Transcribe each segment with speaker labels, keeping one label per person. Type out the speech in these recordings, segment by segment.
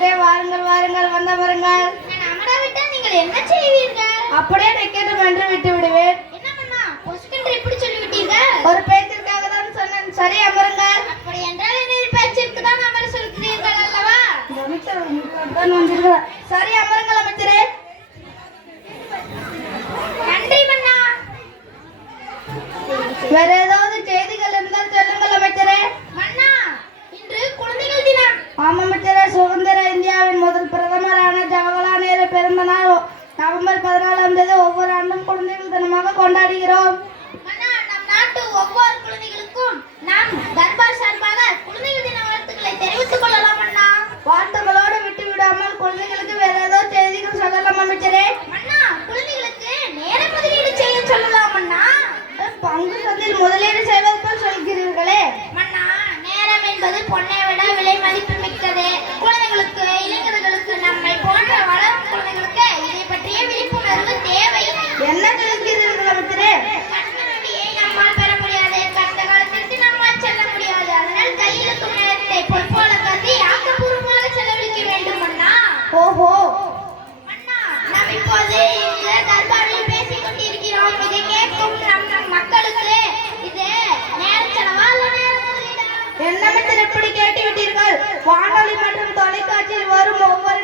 Speaker 1: சகோதரே வாருங்கள் வாருங்கள் வந்த வருங்கள்.
Speaker 2: நான் அமர விட்டால் நீங்கள் என்ன செய்வீர்கள்?
Speaker 1: அப்படியே நிக்கட்டும் என்று விட்டு விடுவேன்.
Speaker 2: என்ன பண்ணா பொசுக்கென்று எப்படி
Speaker 1: ஒரு பேச்சிற்காக தான் சொன்னேன். சரி அமருங்கள்.
Speaker 2: அப்படி என்றால் நீங்கள் பேச்சிற்கு தான் அமர சொல்கிறீர்கள் அல்லவா?
Speaker 1: அமைச்சர் சரி அமருங்கள் அமைச்சரே.
Speaker 2: நன்றி மன்னா.
Speaker 1: வேற பிறந்த நாள் நவம்பர் பதினாலாம் தேதி ஒவ்வொரு வானொலி மற்றும் தொலைக்காட்சியில் வரும் ஒவ்வொரு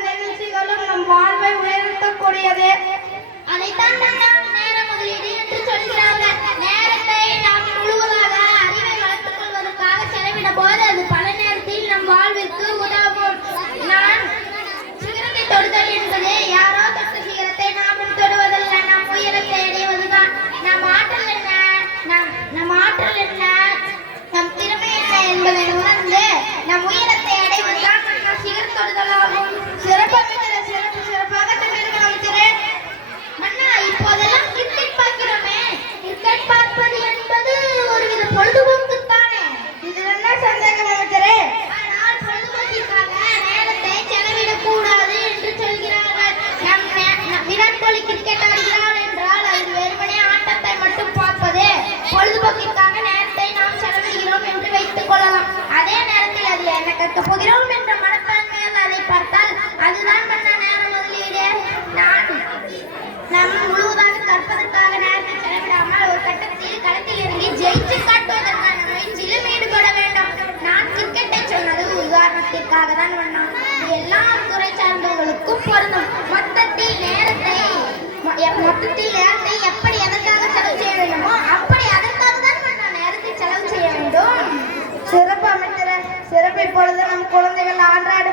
Speaker 2: கற்க போகிறோம் என்ற மனப்பான்மையாக அதை பார்த்தால் அதுதான் பண்ண நேரம் முதலீடு. நான் நாம் முழுவதாக கற்பதற்காக நேரத்தை செலவிடாமல் ஒரு கட்டத்தில் களத்தில் இறங்கி ஜெயிச்சு காட்டுவதற்கான முயற்சியிலும் ஈடுபட வேண்டும். நான் கிரிக்கெட்டை சொன்னது உதாரணத்திற்காக தான் பண்ணோம் எல்லா துறை சார்ந்தவர்களுக்கும் பொருந்தும். மொத்தத்தில் நேரத்தை மொத்தத்தில் நேரத்தை
Speaker 1: இப்பொழுது நம் குழந்தைகள் ஆண்ட்ராய்டு